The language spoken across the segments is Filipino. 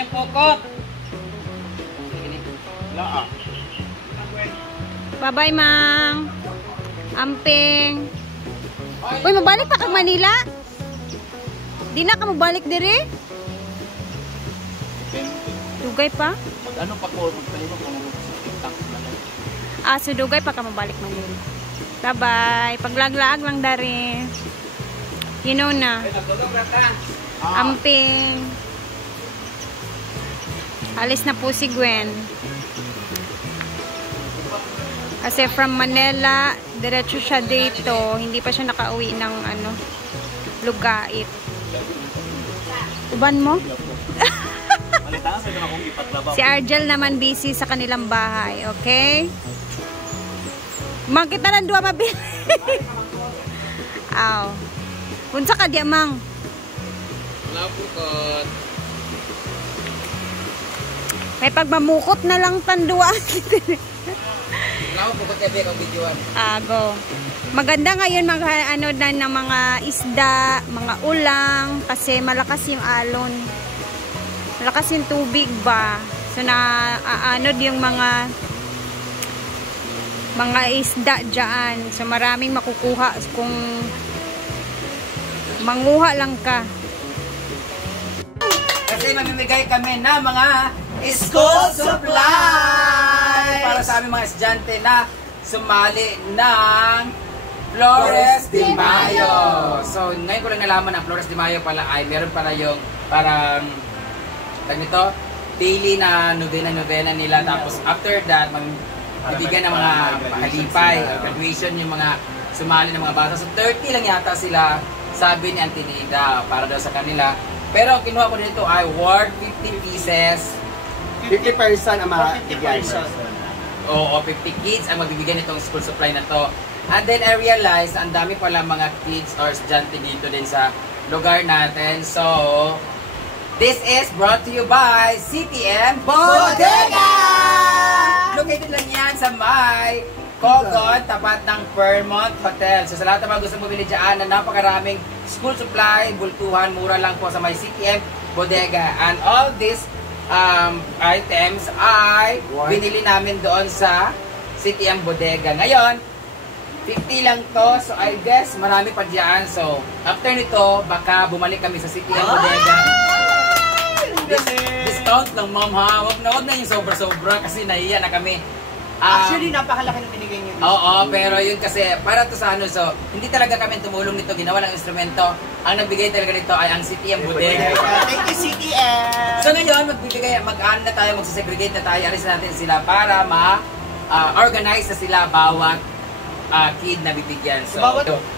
niyang pokot. Wala ah. Bye-bye, Mang. Amping. Uy, mabalik pa kang Manila? Di na ka mabalik diri? Dugay pa? Ano pa ko magpalima kung TikTok na lang. So dugay pa ka mabalik Manila. Bye-bye. Paglag-laag lang dari. You know na. Amping. Alis na po si Gwen. Kasi from Manila, diretso siya dito. Hindi pa siya nakauwi ng ano, Lugait. Uban mo? Si Argel naman busy sa kanilang bahay. Okay? Mang kita lang dua mabili. Aw. Punsa ka diya, Mang. Wala po kot. May pagmamukot na lang tandua. Wala po kot kaya kang videoan. Go. Maganda ngayon ano na ng mga isda, mga ulang kasi malakas yung alon. Malakas yung tubig ba. So ano yung mga isda diyan. So maraming makukuha kung manguha lang ka. Kasi mamimigay kami ng mga school supply para sa aming mga estudyante na sumali ng Flores de Mayo. So, ngayon ko lang nalaman ang Flores de Mayo pala ay meron pala yung parang nito, daily na novena nila. Tapos after that, magbibigyan ng mga halipay, graduation yung mga sumali ng mga bata. So 30 lang yata sila, sabi ni Auntie Nida, para daw sa kanila. Pero ang kinuha ko dito ay worth 50 pieces. 50 person ang mabibigyan. Oo, 50 kids ang magbibigyan nitong school supply na to. And then I realized ang dami pala mga kids or estudyante dito din sa lugar natin. So, this is brought to you by CTM Bodega! Located lang yan sa may Cogon, tapat ng Fairmont Hotel. So sa lahat ng mga gusto bumili dyan na napakaraming school supply, bultuhan, mura lang po sa may CTM Bodega. And all these items ay binili namin doon sa CTM Bodega. Ngayon, 50 lang to. So I guess marami pa dyan. So after nito, baka bumalik kami sa CTM Bodega. Discount lang, ma'am, ha? Wag na yung sobra-sobra kasi nahiya na kami. Actually, napakalaki ng binigay niyo. Oo, pero yun kasi para to sa ano, so hindi talaga kami tumulong nito, ginawa ng instrumento. Ang nagbigay talaga nito ay ang CTM Bodega. Thank you, CTM! So ngayon, mag-aan na tayo, magsisegregate na tayo, alis natin sila para ma-organize na sila bawat kid na bibigyan. So,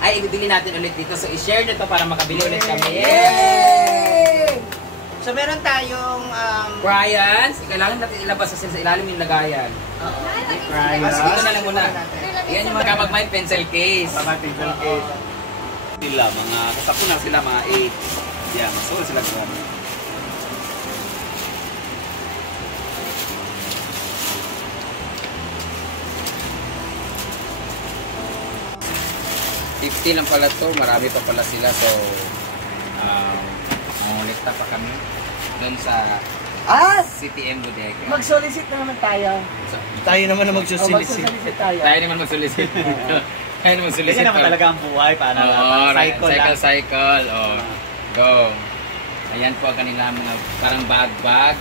ay ibibili natin ulit dito. So, i-share nyo to para makabili ulit kami. Yay! So, meron tayong Bryans, kailangan natin ilabas sa ilalim yung lagayan. Bryans. Ito na lang muna. Yan yung mga kapag-may pencil case. Mga pencil case. Sila, mga kasako na sila, mga 8. Yan, so sila kami. $50 lang pala to, marami pa pala sila. So, ulikta pa kami doon sa CTM Bodega. Mag-solicit na naman tayo. Tayo naman na magsusolicit. Mag-solicit tayo. Tayo naman mag-solicit. Tayo naman mag-solicit. Kasi naman talaga ang buhay. Paano cycle. Go. Ayan po ang kanila mga parang bag.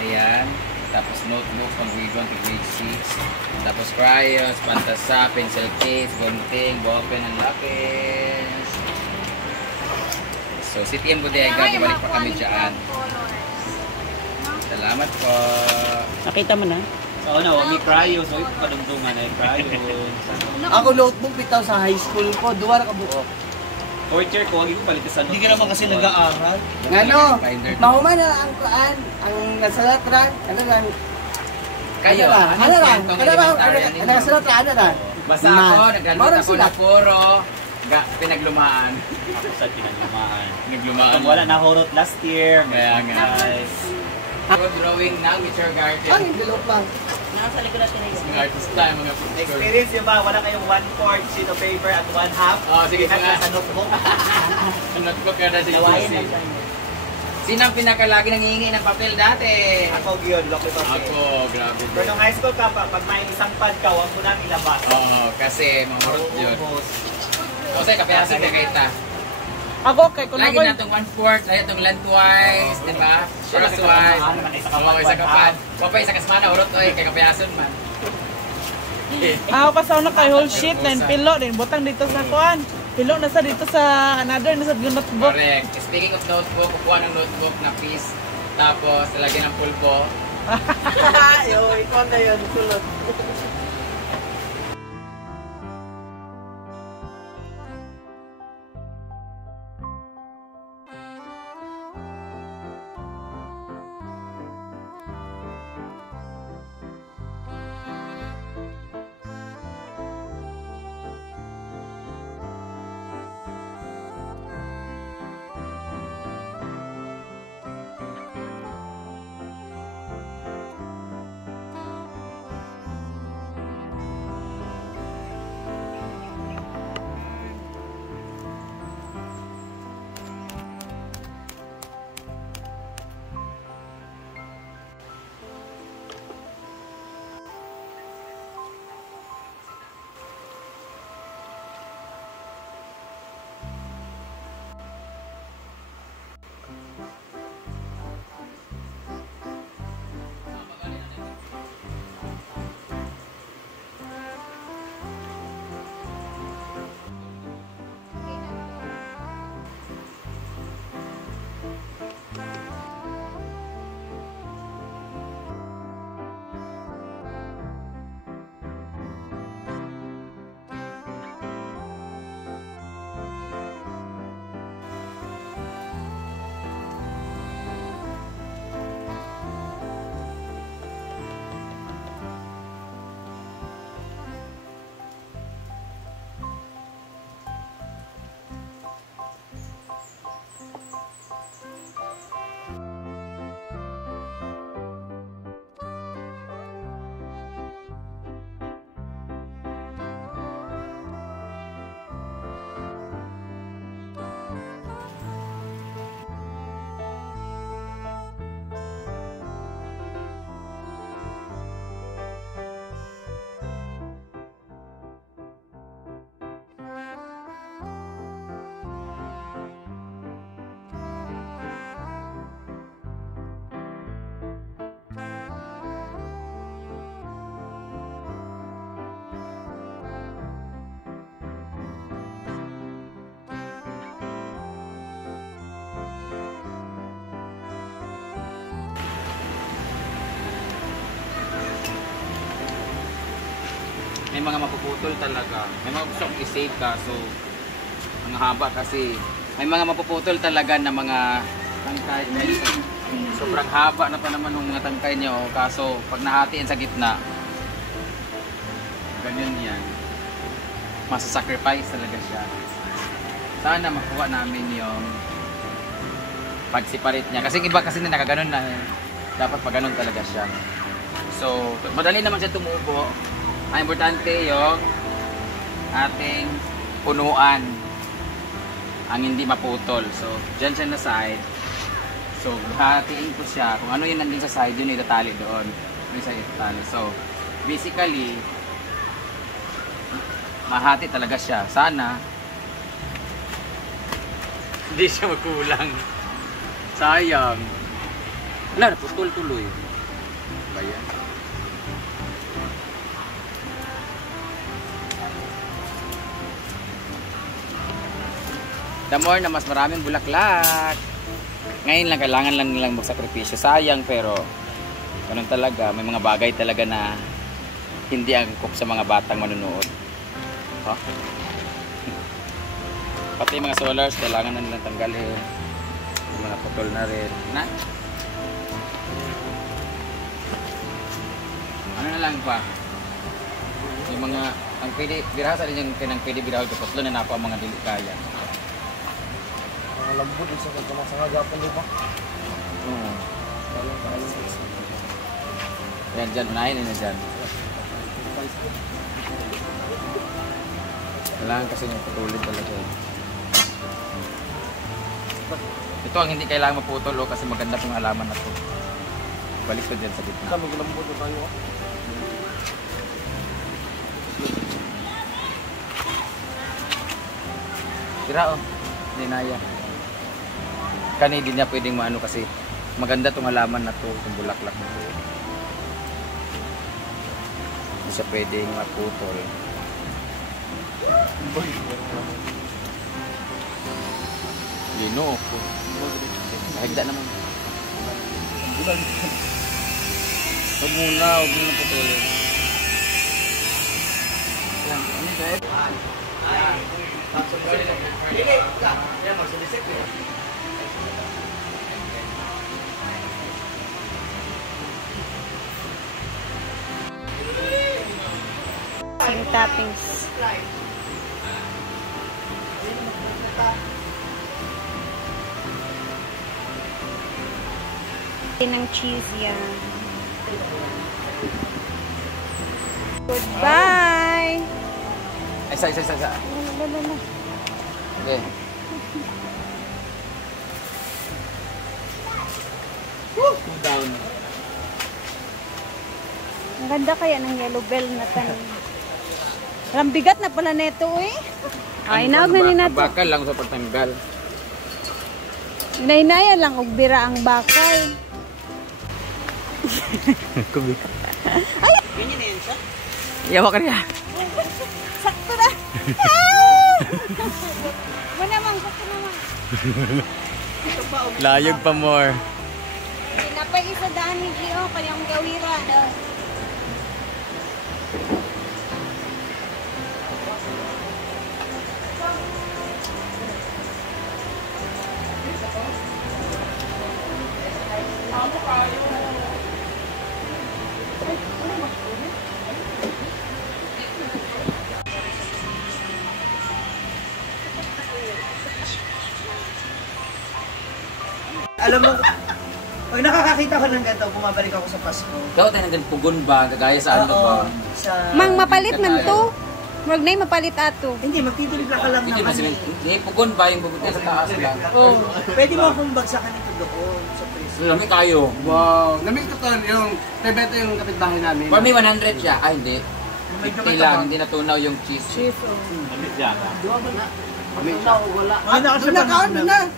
Ayan. Tapos notebook, pang grade 1 to grade 6. Tapos crayons, pantasa, pencil case, gunting, ballpen, and lapis. So, CTM Bodega, bumalik pa kami dyan. Salamat po. Nakita mo na? Oo na, may crayons. Huwag padungdungan na yung crayons. Ako notebook bitaw sa high school ko. Duwa na kabuo. Fourth year ko, huwag yung palit sa Hindi ka naman kasi nag-aaral. Ano? Mahuma na ang plaan. Ang nasalatran. Ano lang? Kayo, ano lang? Ang nasalatran, ano lang? Basta ako, naglalita ko na puro pinaglumaan. Ako sa pinaglumaan. Pinaglumaan. Wala na horot last year. Kaya guys. Drawing ng Mature Garden. Ang envelope lang. Nasa likod natin na Mga artista, mga picture. Experience yun ba? Wala kayong 1/4 sheet of paper at 1/2? Oh, sige, sa notebook. Notebook ka na si Gawain Josie. lang tayo. Sino ang pinakalagi nangihingi ng papel dati? Ako, Gion, Loki Papel. Ako, grabe. Pero nung high school ka pa, pag may isang pad ka, huwag mo nang ilabas. Oo, kasi mamurot yun. O sa'yo, kapayasin ka kita. Ako kay kung Lagi ako na itong 1/4, lagi itong lengthwise, di ba? Crosswise. Oo, isa kapad. Kapay, isa kasmana, urot to eh, kay kapayason man. ako kasauna kay whole sheet na pilo din butang dito sa kuan. Pilo na sa dito sa another na sa notebook. Correct. Speaking of notebook, kukuha ng notebook na piece. Tapos, lalagyan ng pulbo. Yo, ikaw na yun, sulod. May mga mapuputol talaga. May mga gusto kong i-save ka. So, ang haba kasi. May mga mapuputol talaga na mga tangkay. Sobrang haba na pa naman ng mga tangkay niyo. Kaso, pag nahatiin sa gitna, ganyan yan. Masa-sacrifice talaga siya. Sana makuha namin yung pag-separate niya. Kasi iba kasi na nakaganon na eh. Dapat pag ganon talaga siya. So, madali naman siya tumubo. Ang importante yung ating punuan ang hindi maputol. So, dyan siya na side. So, hatiin ko siya. Kung ano yung nandun sa side, yun itatali doon. Yung side itatali. So, basically, mahati talaga siya. Sana, hindi siya magkulang. Sayang. Wala, naputol tuloy. Bayan. The more na mas maraming bulaklak. Ngayon lang, kailangan lang nilang magsakripisyo. Sayang, pero ganun talaga. May mga bagay talaga na hindi angkop sa mga batang manunood. Huh? Pati yung mga solars, kailangan na nilang tanggalin. Yung mga putol na rin. Na? Ano na lang ba? Yung mga, ang pwede, birasa rin yung kinang pwede birahol kapatlo na napo ang mga dili kaya. Lambot isa ka sa nga Japan di ba? Oo. Yan dyan, unahin na dyan. Kailangan kasi yung putulin talaga. Ito ang hindi kailangan maputol kasi maganda pong halaman na to. Balik ko dyan sa gitna. Maglambot na tayo. Tira oh. Hindi naya. Kani din niya pwedeng maano kasi maganda tong halaman na to, itong bulaklak na to. Hindi siya pwedeng maputol. Lino ako. Kahigda naman. Huwag muna putulin. Yan, ano guys? Yung toppings. Ng cheese yan. Goodbye! Isa. Okay. Down. Ang ganda kaya ng yellow bell na tanim. Ang bigat na pala neto eh. Ay, naog na ni nato. Bakal lang sa pagtanggal. Nainaya lang og bira ang bakal. Kubik. Ay! Yawa ka niya. Sakto na! Wala naman, sakto naman. Layog pa more. Napay isa daan ni Gio, kanyang gawira. Alam mo, pag nakakakita ko ng ganito, bumabalik ako sa Pasko. Ikaw tayo nang pugon ba? Gagaya sa ano ba? Sa... Mang mapalit man to. Huwag na yung mapalit ato. Hindi, magtitimpla ka lang Hindi naman ba hindi pugon ba yung bubuti sa taas lang? Oo. Pwede mo akong bagsakan ito doon sa preso. Lami kayo. Wow. Namit ko to yung bebeta yung kapitbahay namin. For me 100 siya. Ah hindi. 50 lang, hindi natunaw yung cheese. Amit yan. Ay, nakasya pa na.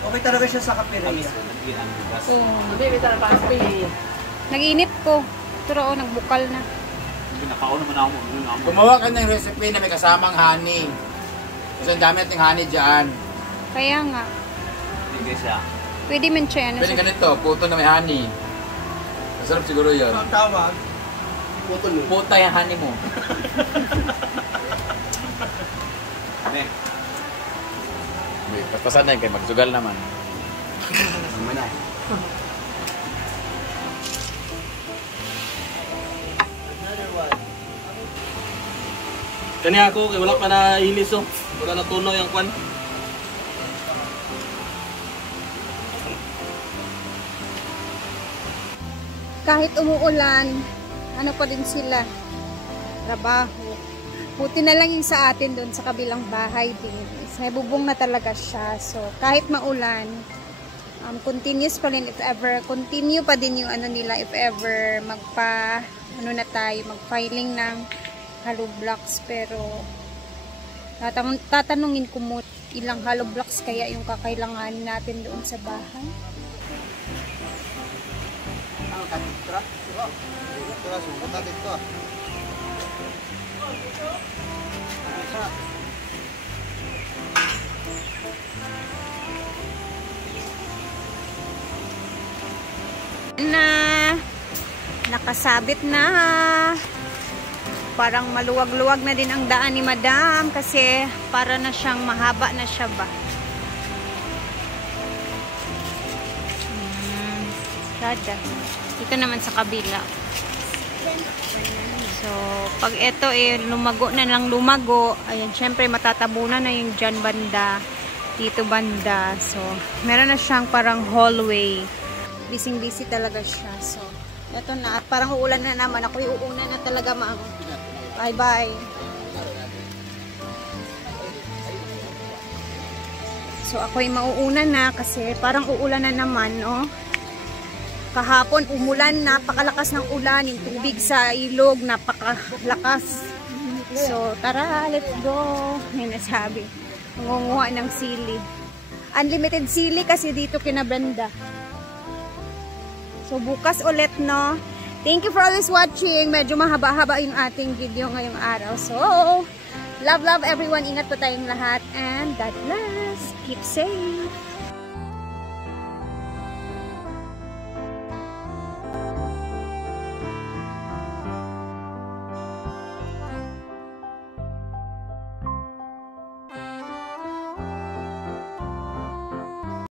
Okay talaga siya sa kapireya. Nag-init ko. Pero nagbukal na. Pinakaon naman ako. Gumawa ka ng recipe na may kasamang honey. Kasi ang dami nating honey dyan. Kaya nga. Hindi siya. Pwede man siya. Ano Pwede siya? ganito, puto na may honey. Masarap siguro yun. Ang tawag. Puta yung honey mo. Paspasan na yun kayo, magsugal naman. Naman na. Kani ako, kay wala pa na inis oh. Wala na tunaw yung kwan. Kahit umuulan, ano pa din sila? Trabaho. Buti na lang yung sa atin doon sa kabilang bahay din. May bubong na talaga siya. So, kahit maulan, continuous pa rin if ever. Continue pa din yung ano nila if ever ano na tayo, mag-filing ng hollow blocks. Pero, tatanungin ko mo ilang hollow blocks kaya yung kakailanganin natin doon sa bahay. Nakasabit na. Parang maluwag-luwag na din ang daan ni Madam kasi para na siyang mahaba na siya ba. Sada. Ito naman sa kabila. So, pag ito lumago na lang lumago, ayan, syempre matatabunan na yung dyan banda, dito banda. So, meron na siyang parang hallway. Busy talaga siya. So, ito na. At parang uulan na naman. Ako yung uuna na talaga, ma'am. Bye-bye. So ako'y mauuna na kasi parang uulan na naman, no? Kahapon umulan, napakalakas ng ulan, yung tubig sa ilog, napakalakas. So tara, let's go. May nasabi. Nangunguha ng sili. Unlimited sili kasi dito kina Brenda. So bukas ulit, no? Thank you for always watching. Medyo mahaba-haba yung ating video ngayong araw. So, love everyone. Ingat po tayong lahat. And God bless. Keep safe.